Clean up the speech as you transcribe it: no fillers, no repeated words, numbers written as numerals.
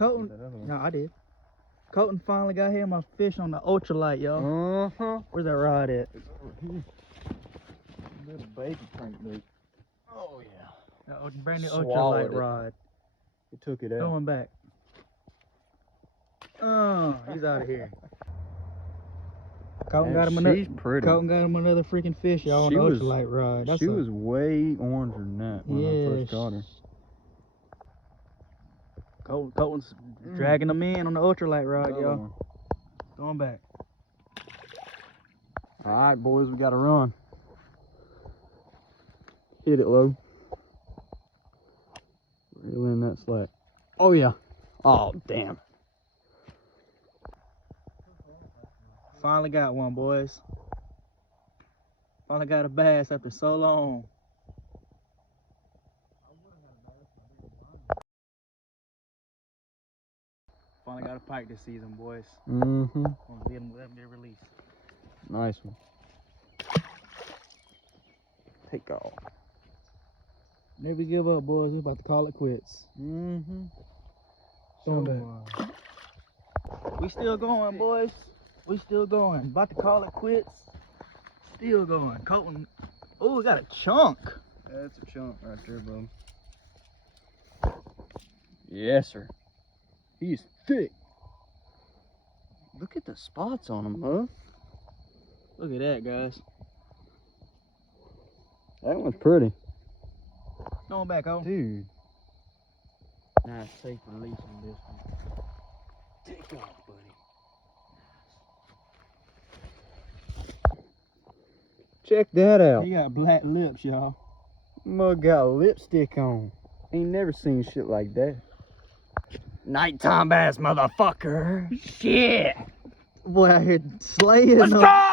Colton, no, I did. Colton finally got him my fish on the ultralight, y'all. Where's that rod at? It's over here. Little baby crank bait. Oh yeah. That brand new Swallowed ultralight it. rod. He took it out. Going back. Oh, he's out of here. Colton got him She's pretty. Colton got him another freaking fish, y'all, on the ultralight rod. That's She was way oranger than that when I first got her. Colton's dragging them in on the ultralight rod, Another y'all. one. Going back. All right, boys, we got to run. Hit it low. Reel in that slack. Oh yeah. Oh damn. Finally got one, boys. Finally got a bass after so long. Finally got a pike this season, boys. Mm-hmm. Let him get released. Nice one. Take off. Never give up, boys. We're about to call it quits. Mm-hmm. Going back. We still going, boys. We still going. About to call it quits. Still going. Colton. Oh, we got a chunk. That's a chunk right there, bub. Yes, sir. He's thick. Look at the spots on him, huh? Look at that, guys. That one's pretty. Going back, Colton. Dude. Nice safe release on this one. Take off, buddy. Check that out. He got black lips, y'all. Mug got lipstick on. Ain't never seen shit like that. Nighttime bass, motherfucker. Shit. Boy out here slaying Let's them. go!